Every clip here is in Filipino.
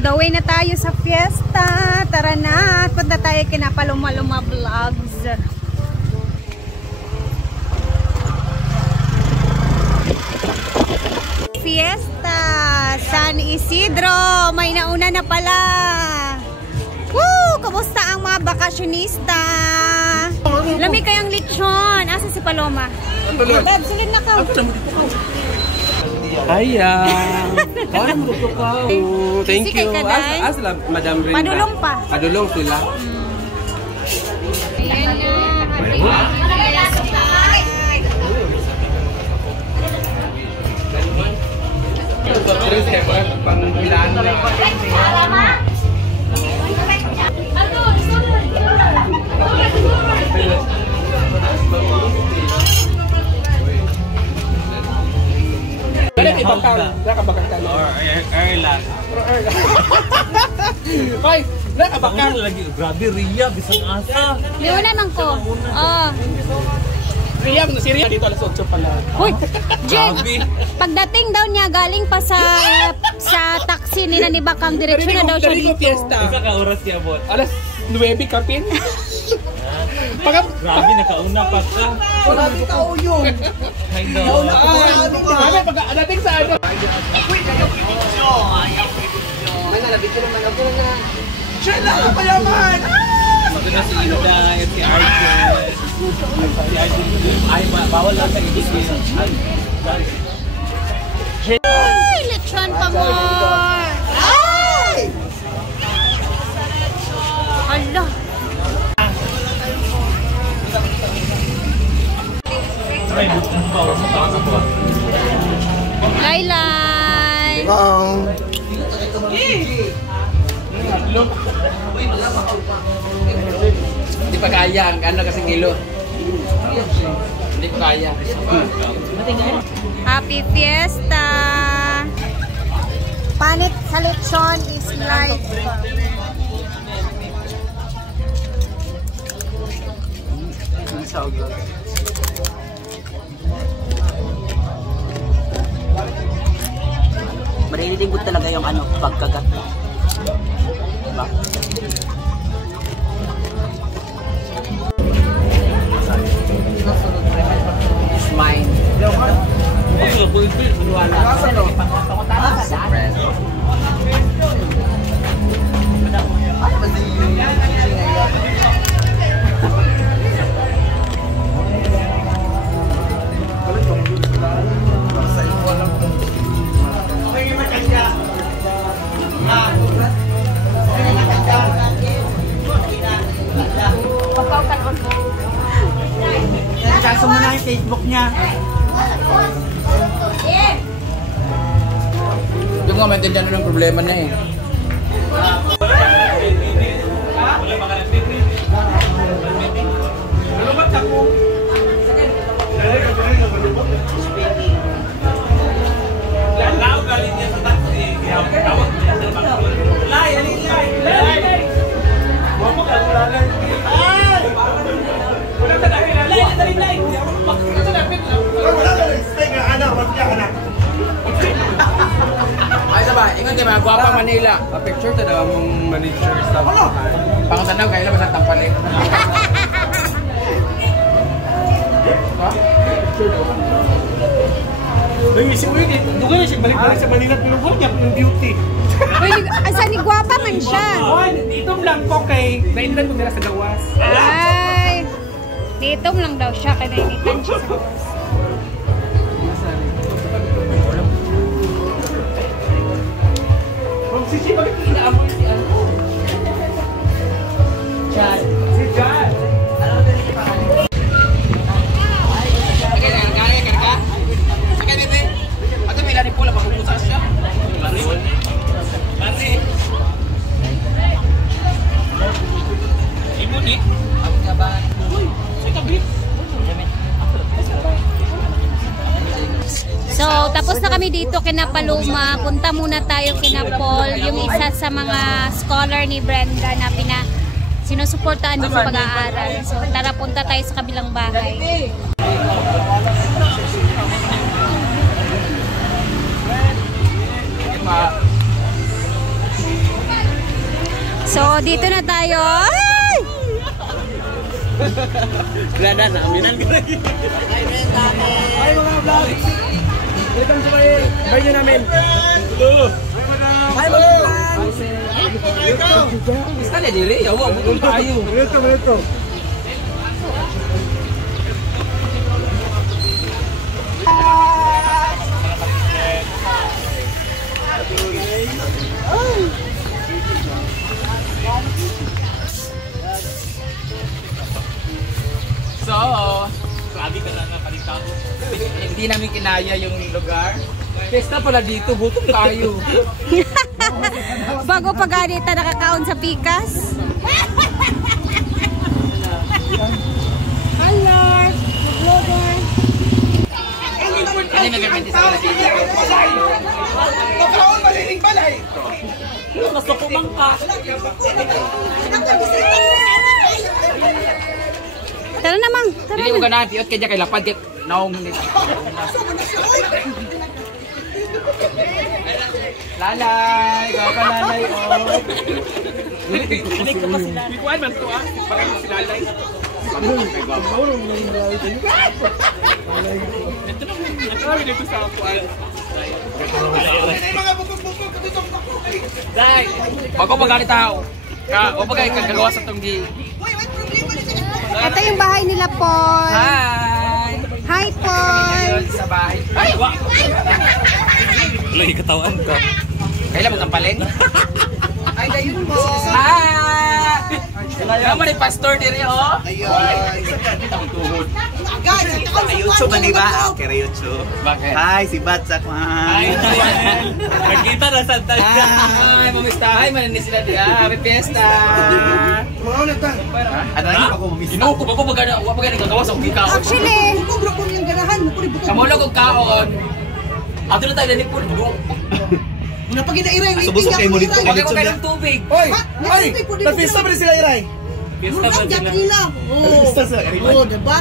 On the way na tayo sa fiesta. Tara na. Punta tayo kina Paloma Vlogs. Fiesta San Isidro. May nauna na pala. Woo! Kamusta ang mga bakasyonista? Lamig kayang lechon. Asa si Paloma? Beb, sulin na ka. Hiya! Kaya mo dito ka. Thank you. Sila, Madam Brenda. Padulong pa. Padulong sila. Ayan nga. Pang-pilaan na. Nakabakang or Erlang. Hoy, nakabakang lagi. Grabe, Ria, bisan asa. Liuna nang ko. Oh. Ria, si Ria dito alas 8 pala. Hoy, Jen, pagdating daw niya galing pa sa taxi ni Bakang, diretsyon na daw siya dito. Isa ka oras siya bot. Alas 9 kapin. Grabe, nakauna pa ka. Grabe ka uyo. Ay, no. Grabe, pagdating sa ano. May nalabit ko naman ako na. Siya na, payaman! Maganda si Ida at si Arjun. Si Arjun, ay, bawal lang sa ibigin. Ay, lechon pa mo. Ay! Hala. Laylay! Hindi pa kaya ang ano kasing ilo. Hindi pa kaya. Happy Fiesta! Panit sa lechon is life. So good. Marililingkod talaga yung ano, pagkagat. Diba? It's mine. Kaso mo na yung Facebook niya. Yung nga, maintindihan mo ng problema niya eh. Ay sabay, ingon di ba, guwapa Manila. Picture to daw mong manager stuff. Pangutanaw kayo lang sa tampalit. Picture to. Isip mo yun eh, doon nga siya balik-balik sa Manila pero huwag niya yung beauty. Asa ni guwapa man siya. Dito lang po kay nainlan ko nila sa gawas. Ay, dito lang daw siya kaya nainitan siya sa gawas. Si bakit inaamoy si ano? Chad. Si Chad. Alam mo din pa kanya. Karga. Saka dito. Ato may lari pula pagpupusa siya. Lari. Ibu ni. Ako nga ba? Uy, say kabit. So, tapos na kami dito kina Paloma. Punta muna tayo kina Paul, yung isa sa mga scholar ni Brenda na sinusuportaan niya sa pag-aaral. So, tara punta tayo sa kabilang bahay. So, dito na tayo. Ay! Wala na, naaminan ko na. Ay mga vlog! Welcome to my video namin! Hi mga vlog! Basta na dili, yawa, bukong tayo! Welcome! So, Sabi ka na nakalita ko. hindi namin kinaya yung lugar. Pesta pala dito, gutom tayo. Bago pa ganita nakakaon sa pikas. Hello! Vlogger! Ano yung nag-remintis sa balay? Pagkaon, maliling balay! Gusto ko mangka. Tara namang! Tara Dili ko na! ganahan, piot kaya kay lapad kay naong hindi. Lalay! Gawa ka lalay, oh! Hindi ko pa sila. Hindi ko man to ah. Bakit ko sila lalay? Ito na mo. Dito sa apuan. Dai! Bago pagani tao. O pagay kagagawa sa tunggi. Ito yung bahay nila, Paul. Hi! Hi, Paul. Ngayon sa bahay. Ay! Wala ikatawan ka. Kailan mo tampalin? Ay, dayon mo! Hi! Naman ni Pastor diri, oh! YouTube man diba? Okay, YouTube. Bakit? Hi, si Batsak Ay, man. nagkita na sa tayo. Hi! Mamista! Hi! Manin sila di. Happy Fiesta! Ano na ako mamiss? Inuupo ba ko pagani gagawa sa ugi kaon? Actually, Kamulo kong kaon. Ato na tayo na nipon. Subusok kayo mo dito. Pagay ko kayo ng tubig. Oy! Ay! Nagpista pa rin sila, Iray! Pista ba sila? Nagpista sila, Iray. Oo, diba?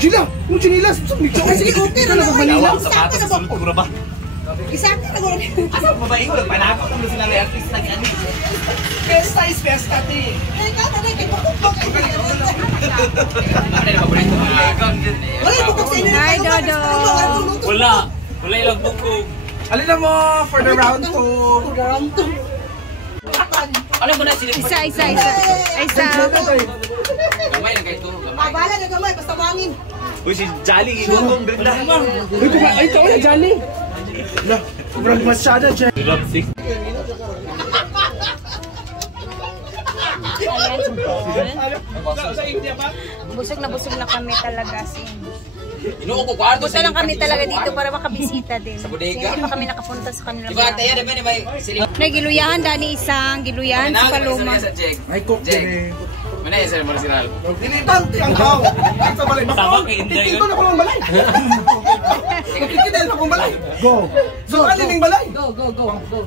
Gila! Yung chinilas! Sige, okay na lang. Manila. Sapatos sa sulod ko na ba? Isa ka na gawin. Asa ko babae ko? Nagpanakot naman sila na artist na yan. Fiesta is fiesta, ti! Ay, ka na rin. Pagkukbog. Ano na paborito mo? Wala, bukog sa inyo. Hi, Dodo. Wala. Wala ilang bukog. Alin na mo for the round 2. Alam mo na sila. Isa. Gamay lang kayo ito. Abala na gamay, basta mangin. Uy, si Jolly, inutong ganda. Uy, ay, ito na, Johnny! Wala, sobrang masyada, Jen. Love sick. Busog na kami talaga. Inuupo kwarto Punta lang kami talaga dito para makabisita din. Sa bodega. Hindi pa kami nakapunta sa kanila. Diba, tayo naman may siling. May giluyahan, Dani isang giluyahan sa Paloma. Ay, cook Jeg. din. Mana yung sa Marcinal? Dilitanti ang tao! Sa balay, Tama kay Inday Kikito yun. na ko ng balay! Kikito na akong balay! Go! So, alining balay? Go!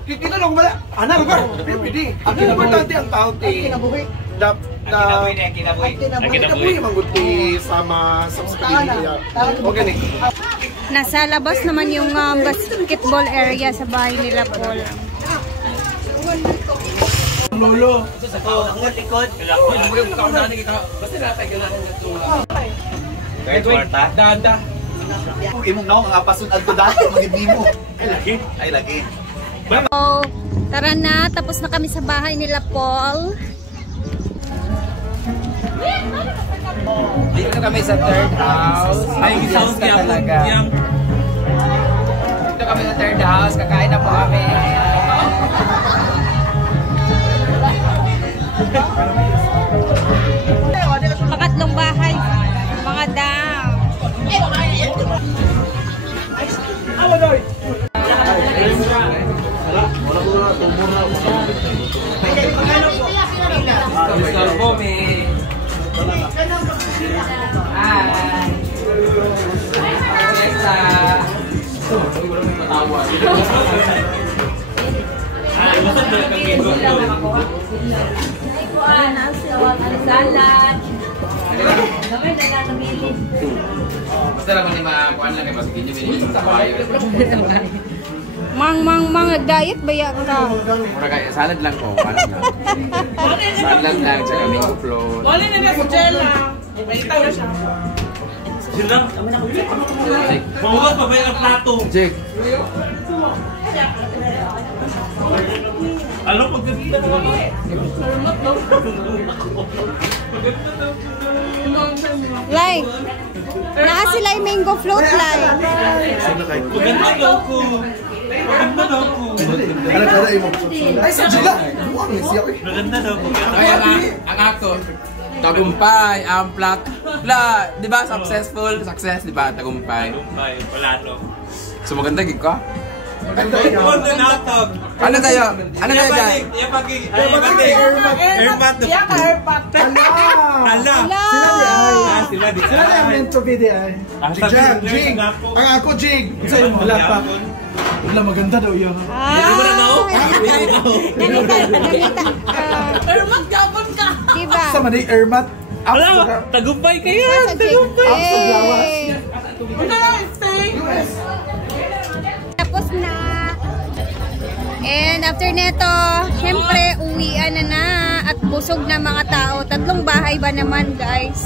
Kikito na akong balay! Ana, lugar! Pwede! Ang importante ang tao, ti. Kinabuhi. Kinabuhi na, kinabuhi. Kinabuhi naman guti sama sa pamilya. Okay, Nick. Nasa labas naman yung basketball area sa bahay nila, Paul. Lolo! Ang likod. Basta natay ka lang ng Kahit warta. Dada! Kung imong naong ang apasun at dati, magiging mo. Ay, lagi. So, tara na. Tapos na kami sa bahay nila, Paul. Dito kami sa third house. Ay, sound Fiesta niya. talaga. Dito kami sa third house. Kakain na po kami. Pangatlong bahay. Mga dam. Mr. Bumi. Hi. Fiesta. Matawa. Ay, masad na kang gingo. Basta lang ni mga kuan lang kay basta kinyo binili sa kabayo. Nag-diet ba yan ka? Mura kaya, salad lang ko. Salad lang, tsaka mango float. Wala na niya si Jella. May itaw na siya. Mamugot pa ba yung plato? Jake. Alam mo, ganda na naman. Lai. Naa sila yung mango float, Lai. Maganda daw ko. Maganda daw ko. Ay, sa Jila! Buwang eh, siya eh. Maganda daw ko. Kaya ang ako, tagumpay, ang plat. Di ba, success, di ba, tagumpay. May palato. So maganda gig ka? Ano natog? Ano tayo? Ano tayo dyan? Airmat. Ala. Sila di ay. Sila na meant to be di ay. Jig, Jig. Ang ako, Jig. Sa'yo mo, wala pa. Wala, maganda daw yun. Ganita. Ermat gabon ka. Diba? Sa mani, Ermat. Ala, tagumpay kayo. Tagumpay. Ano na, stay? Tapos na. And after neto, syempre, uwian na at busog na mga tao. 3 bahay ba naman, guys?